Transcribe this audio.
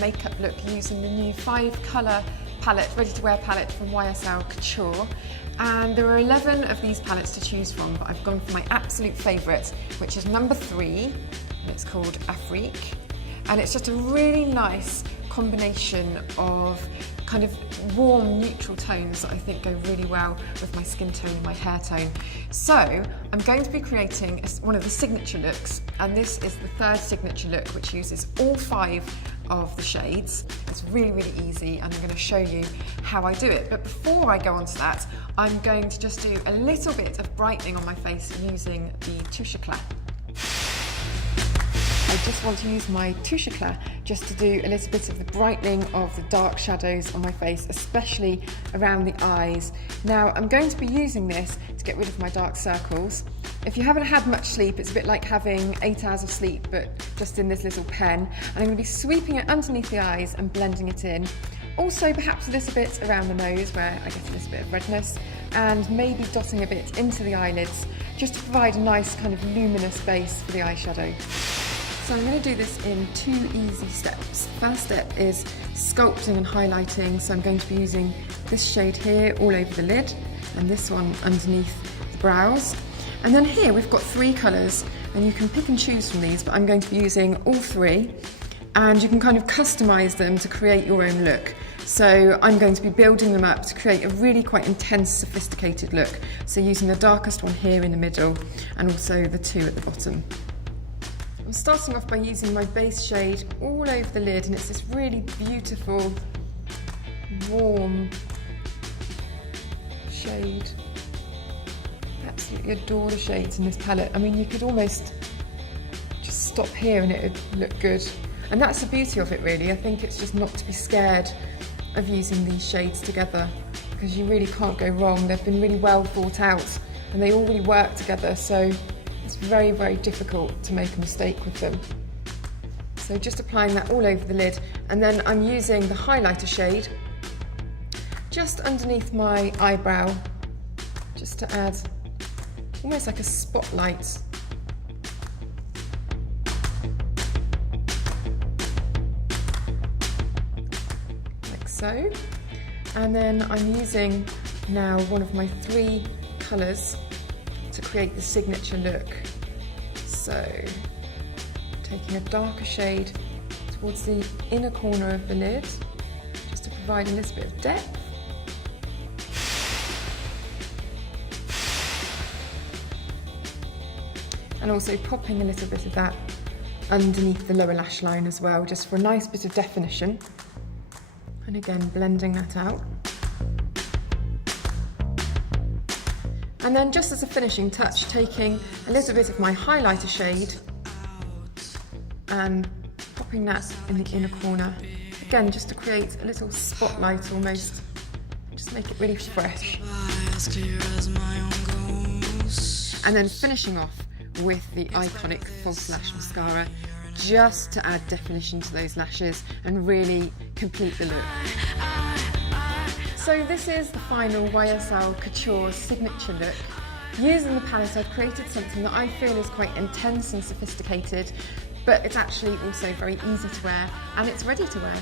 makeup look using the new 5-colour palette, ready-to-wear palette from YSL Couture. And there are 11 of these palettes to choose from, but I've gone for my absolute favourite, which is number 3, and it's called Afrique. And it's just a really nice combination of kind of warm, neutral tones that I think go really well with my skin tone and my hair tone. So I'm going to be creating one of the signature looks, and this is the 3rd signature look, which uses all 5 of the shades. It's really, really easy, and I'm going to show you how I do it. But before I go on to that, I'm going to just do a little bit of brightening on my face using the Touche Eclat. I just want to use my Touche Eclat just to do a little bit of the brightening of the dark shadows on my face, especially around the eyes. Now, I'm going to be using this to get rid of my dark circles. If you haven't had much sleep, it's a bit like having 8 hours of sleep, but just in this little pen. And I'm going to be sweeping it underneath the eyes and blending it in. Also, perhaps a little bit around the nose where I get a little bit of redness, and maybe dotting a bit into the eyelids, just to provide a nice kind of luminous base for the eyeshadow. So I'm going to do this in 2 easy steps. First step is sculpting and highlighting. So I'm going to be using this shade here all over the lid, and this one underneath the brows. And then here we've got 3 colours, and you can pick and choose from these, but I'm going to be using all 3, and you can kind of customise them to create your own look. So I'm going to be building them up to create a really quite intense, sophisticated look. So using the darkest one here in the middle, and also the 2 at the bottom. I'm starting off by using my base shade all over the lid, and it's this really beautiful, warm shade. Absolutely adore the shades in this palette. I mean, you could almost just stop here and it would look good. And that's the beauty of it, really. I think it's just not to be scared of using these shades together, because you really can't go wrong. They've been really well thought out, and they all really work together. So it's very, very difficult to make a mistake with them. So just applying that all over the lid, and then I'm using the highlighter shade just underneath my eyebrow, just to add almost like a spotlight. Like so. And then I'm using now one of my 3 colours to create the signature look. So taking a darker shade towards the inner corner of the lid, just to provide a little bit of depth. And also popping a little bit of that underneath the lower lash line as well, just for a nice bit of definition. And again, blending that out. And then just as a finishing touch, taking a little bit of my highlighter shade and popping that in the inner corner. Again, just to create a little spotlight almost, just make it really fresh. And then finishing off with the iconic false lash mascara, just to add definition to those lashes and really complete the look. So this is the final YSL Couture signature look. Using the palette, I've created something that I feel is quite intense and sophisticated, but it's actually also very easy to wear, and it's ready to wear.